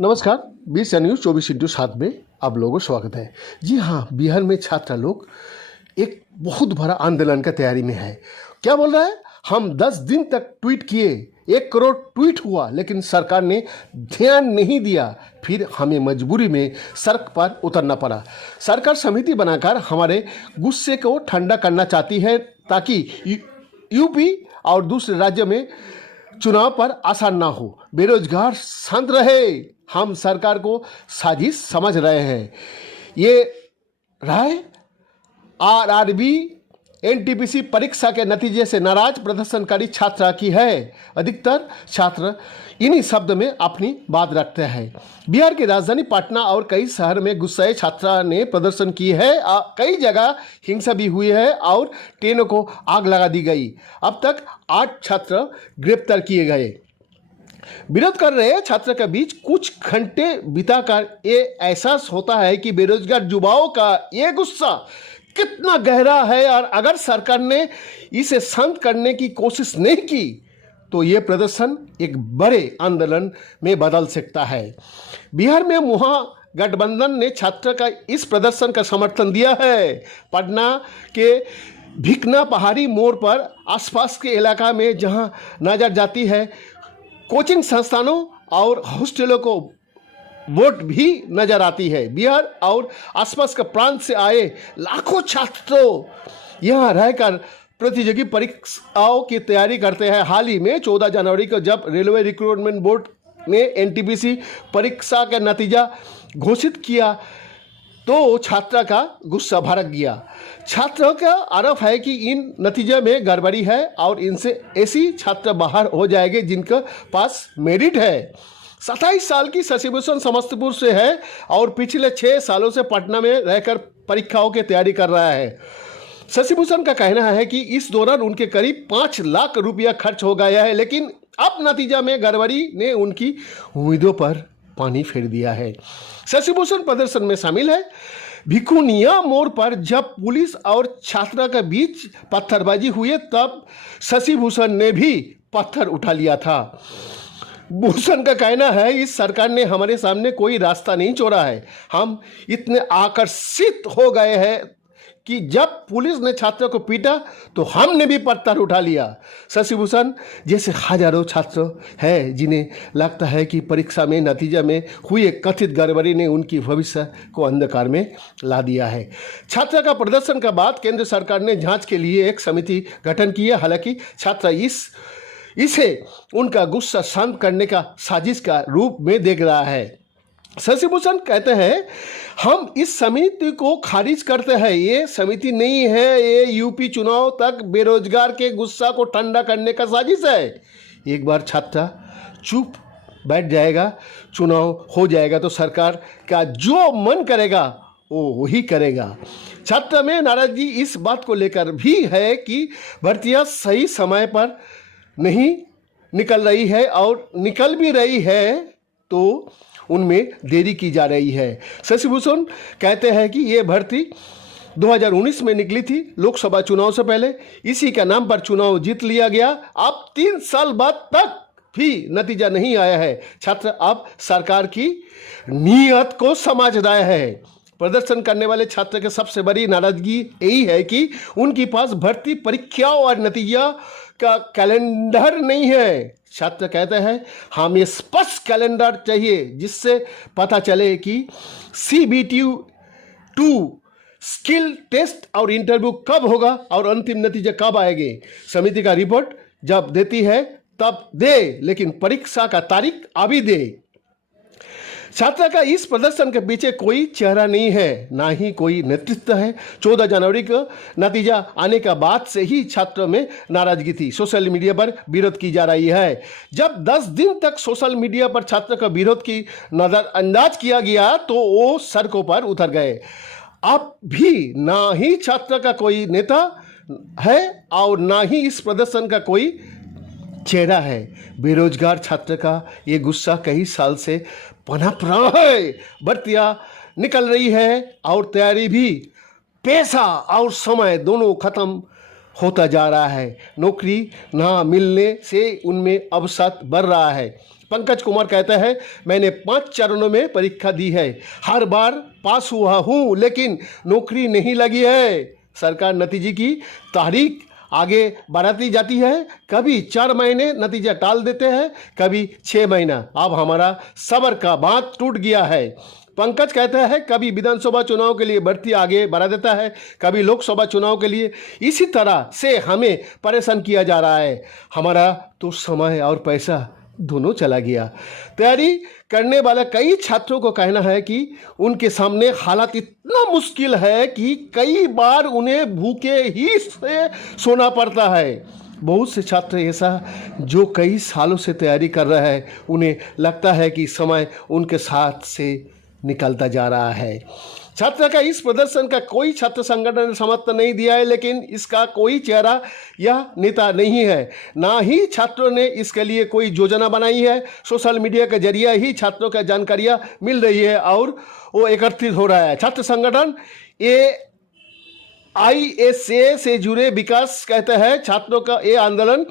नमस्कार, 20 न्यूज़ 24/7 में आप लोगों को स्वागत है। जी हाँ, बिहार में छात्र लोग एक बहुत बड़ा आंदोलन का तैयारी में है। क्या बोल रहा है? हम 10 दिन तक ट्वीट किए, 1 करोड़ ट्वीट हुआ, लेकिन सरकार ने ध्यान नहीं दिया। फिर हमें मजबूरी में सड़क पर उतरना पड़ा। सरकार समिति बनाकर हमारे गुस्से को ठंडा करना चाहती है ताकि यूपी और दूसरे राज्य में चुनाव पर आसान ना हो, बेरोजगार शांत रहे। हम सरकार को साजिश समझ रहे हैं। ये राय आरआरबी एनटीपीसी परीक्षा के नतीजे से नाराज प्रदर्शनकारी छात्रा की है। अधिकतर छात्र इन्हीं शब्द में अपनी बात रखते हैं। बिहार की राजधानी पटना और कई शहर में गुस्साए छात्रा ने प्रदर्शन की है। कई जगह हिंसा भी हुई है और ट्रेनों को आग लगा दी गई। अब तक 8 छात्र गिरफ्तार किए गए। विरोध कर रहे छात्र के बीच कुछ घंटे बिताकर ये एहसास होता है कि बेरोजगार युवाओं का ये गुस्सा कितना गहरा है, और अगर सरकार ने इसे शांत करने की कोशिश नहीं की तो ये प्रदर्शन एक बड़े आंदोलन में बदल सकता है। बिहार में महागठबंधन ने छात्र का इस प्रदर्शन का समर्थन दिया है। पटना के भिकना पहाड़ी मोड़ पर आसपास के इलाका में जहां नजर जाती है कोचिंग संस्थानों और हॉस्टलों को वोट भी नजर आती है। बिहार और आसपास के प्रांत से आए लाखों छात्रों यहाँ रहकर प्रतियोगी परीक्षाओं की तैयारी करते हैं। हाल ही में 14 जनवरी को जब रेलवे रिक्रूटमेंट बोर्ड ने एनटीपीसी परीक्षा का नतीजा घोषित किया तो छात्रा का गुस्सा भड़क गया। छात्रों का आरोप है कि इन नतीजे में गड़बड़ी है और इनसे ऐसी छात्र बाहर हो जाएंगे जिनके पास मेरिट है। 27 साल की शशिभूषण समस्तीपुर से है और पिछले 6 सालों से पटना में रहकर परीक्षाओं की तैयारी कर रहा है। शशिभूषण का कहना है कि इस दौरान उनके करीब 5 लाख रुपया खर्च हो गया है, लेकिन अब नतीजा में गड़बड़ी ने उनकी उम्मीदों पर पानी फेर दिया है। शशिभूषण प्रदर्शन में शामिल है। भिकुनिया मोड़ पर जब पुलिस और छात्रा के बीच पत्थरबाजी हुई तब शशिभूषण ने भी पत्थर उठा लिया था। भूषण का कहना है इस सरकार ने हमारे सामने कोई रास्ता नहीं छोड़ा है। हम इतने आकर्षित हो गए हैं कि जब पुलिस ने छात्रों को पीटा तो हमने भी पत्थर उठा लिया। शशिभूषण जैसे हजारों छात्र हैं जिन्हें लगता है कि परीक्षा में नतीजा में हुई कथित गड़बड़ी ने उनकी भविष्य को अंधकार में ला दिया है। छात्रा का प्रदर्शन के बाद केंद्र सरकार ने जांच के लिए एक समिति गठन की है। हालांकि छात्रा इसे उनका गुस्सा शांत करने का साजिश का रूप में देख रहा है। शशिभूषण कहते हैं हम इस समिति को खारिज करते हैं। ये समिति नहीं है, ये यूपी चुनाव तक बेरोजगार के गुस्सा को ठंडा करने का साजिश है। एक बार छात्रा चुप बैठ जाएगा, चुनाव हो जाएगा तो सरकार का जो मन करेगा वो वही करेगा। छात्रा में नाराजगी इस बात को लेकर भी है कि भर्तियां सही समय पर नहीं निकल रही है और निकल भी रही है तो उनमें देरी की जा रही है। शशिभूषण कहते हैं कि ये भर्ती 2019 में निकली थी, लोकसभा चुनाव से पहले। इसी का नाम पर चुनाव जीत लिया गया। अब 3 साल बाद तक भी नतीजा नहीं आया है। छात्र अब सरकार की नीयत को समझ रहे हैं। प्रदर्शन करने वाले छात्र की सबसे बड़ी नाराजगी यही है कि उनके पास भर्ती परीक्षाओं और नतीजा का कैलेंडर नहीं है। छात्र कहते हैं हमें स्पष्ट कैलेंडर चाहिए जिससे पता चले कि CBT 2 स्किल टेस्ट और इंटरव्यू कब होगा और अंतिम नतीजे कब आएंगे। समिति का रिपोर्ट जब देती है तब दे, लेकिन परीक्षा का तारीख अभी दे। छात्रा का इस प्रदर्शन के पीछे कोई चेहरा नहीं है, ना ही कोई नेतृत्व है। 14 जनवरी को नतीजा आने के बाद से ही छात्रों में नाराजगी थी। सोशल मीडिया पर विरोध की जा रही है। जब 10 दिन तक सोशल मीडिया पर छात्रों का विरोध की नजरअंदाज किया गया तो वो सड़कों पर उतर गए। अब भी ना ही छात्र का कोई नेता है और ना ही इस प्रदर्शन का कोई चेहरा है। बेरोजगार छात्र का ये गुस्सा कई साल से पनप रहा है। भर्तियां निकल रही है और तैयारी भी, पैसा और समय दोनों खत्म होता जा रहा है। नौकरी ना मिलने से उनमें अवसाद बढ़ रहा है। पंकज कुमार कहता है, मैंने 5 चरणों में परीक्षा दी है, हर बार पास हुआ हूँ, लेकिन नौकरी नहीं लगी है। सरकार नतीजे की तारीख आगे बढ़ाती जाती है, कभी 4 महीने नतीजा टाल देते हैं, कभी 6 महीना। अब हमारा सब्र का बांध टूट गया है। पंकज कहता है, कभी विधानसभा चुनाव के लिए भर्ती आगे बढ़ा देता है, कभी लोकसभा चुनाव के लिए। इसी तरह से हमें परेशान किया जा रहा है। हमारा तो समय और पैसा दोनों चला गया। तैयारी करने वाले कई छात्रों को कहना है कि उनके सामने हालात इतना मुश्किल है कि कई बार उन्हें भूखे ही से सोना पड़ता है। बहुत से छात्र ऐसा जो कई सालों से तैयारी कर रहे हैं, उन्हें लगता है कि समय उनके साथ से निकलता जा रहा है। छात्र का इस प्रदर्शन का कोई छात्र संगठन ने समर्थन नहीं दिया है, लेकिन इसका कोई चेहरा या नेता नहीं है, ना ही छात्रों ने इसके लिए कोई योजना बनाई है। सोशल मीडिया के जरिए ही छात्रों को जानकारियां मिल रही है और वो एकत्रित हो रहा है। छात्र संगठन AISA से जुड़े विकास कहते हैं, छात्रों का ये आंदोलन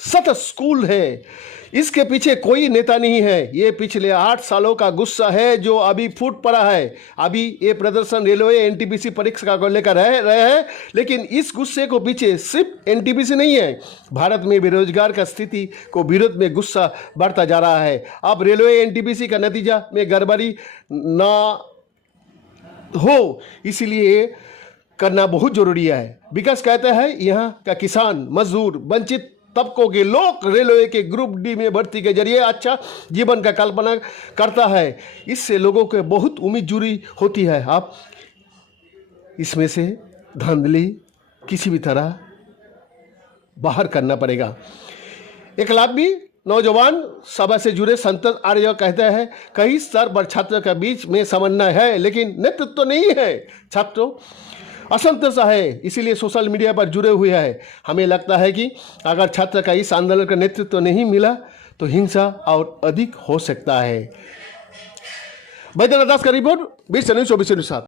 सत स्कूल है, इसके पीछे कोई नेता नहीं है। ये पिछले 8 सालों का गुस्सा है जो अभी फूट पड़ा है। अभी ये प्रदर्शन रेलवे NTPC परीक्षा को लेकर रहे हैं, लेकिन इस गुस्से को पीछे सिर्फ NTPC नहीं है। भारत में बेरोजगार का स्थिति को विरोध में गुस्सा बढ़ता जा रहा है। अब रेलवे NTPC का नतीजा में गड़बड़ी ना हो, इसीलिए करना बहुत जरूरी है। विकास कहता है, यहाँ का किसान, मजदूर, वंचित तबकों के लोग रेलवे के ग्रुप D में भर्ती के जरिए अच्छा जीवन का कल्पना करता है। इससे लोगों को बहुत उम्मीद जुड़ी होती है। आप इसमें से धांधली किसी भी तरह बाहर करना पड़ेगा। एकलव्य नौजवान सभा से जुड़े संतोष आर्य कहते हैं, कई स्तर पर छात्रों के बीच में समन्वय है, लेकिन नेतृत्व तो नहीं है। छात्रों असंतोष है, इसीलिए सोशल मीडिया पर जुड़े हुए हैं। हमें लगता है कि अगर छात्र का इस आंदोलन का नेतृत्व नहीं मिला तो हिंसा और अधिक हो सकता है। बैद्यनाथ दास का रिपोर्ट 20 जनवरी 24 के साथ।